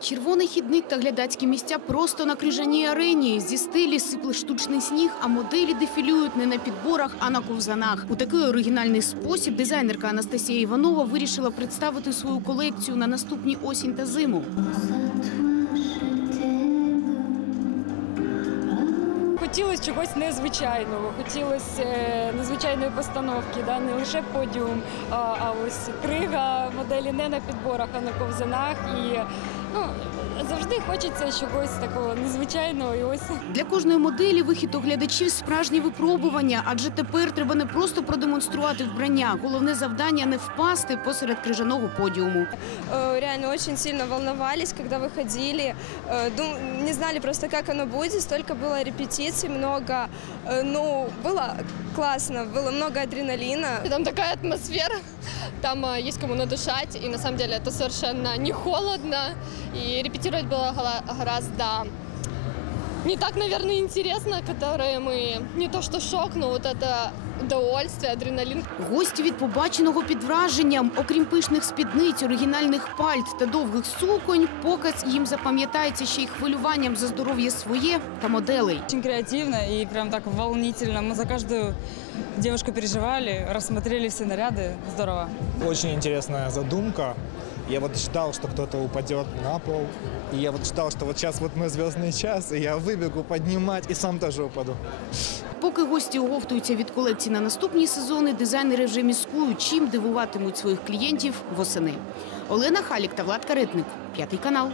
Червоний хідник та глядацькі місця просто на крижаній арені. Зі стелі сипле штучний сніг, а моделі дефілюють не на підборах, а на ковзанах. У такий оригінальний спосіб дизайнерка Анастасія Іванова вирішила представити свою колекцію на наступні осінь та зиму. Хотілося чогось незвичайного, хотілося е, незвичайної постановки, да? не лише подіум, а, а ось крига моделі не на підборах, а на ковзанах. І ну, хочеться чогось такого незвичайного. І ось Для кожної моделі вихід у глядачів справжнє випробування, адже тепер треба не просто продемонструвати вбрання. Головне завдання не впасти посеред крижаного подіуму. Э, реально очень сильно волновались, когда выходили. Э, дум- Не знали просто, как оно будет. Столько было репетиций, много. Э, Ну, было классно, было много адреналина. Там такая атмосфера, там а, есть кому надышать, и на самом деле это совершенно не холодно, и репетировать было гала- гораздо не так, наверное, интересно, которые мы, не то что шок, но вот это удовольствие, адреналин. Гості від побаченого під враженням, окрім пишних спідниць, оригінальних пальт та довгих суконь, показ їм запам'ятається ще й хвилюванням за здоров'я своє та моделей. Очень креативно и прям так волнительно. Мы за каждую девушку переживали, рассмотрели все наряды. Здорово. Очень интересная задумка. Я вот ждал, что кто-то упадет на пол. И я вот ждал, что вот сейчас вот мы звездный час, и я выбегу піднімати і сам теж упаду. Поки гості оговтуються від колекції на наступні сезони, дизайнери вже міскують, чим дивуватимуть своїх клієнтів восени. Олена Халік та Влад Каретник. П'ятий канал.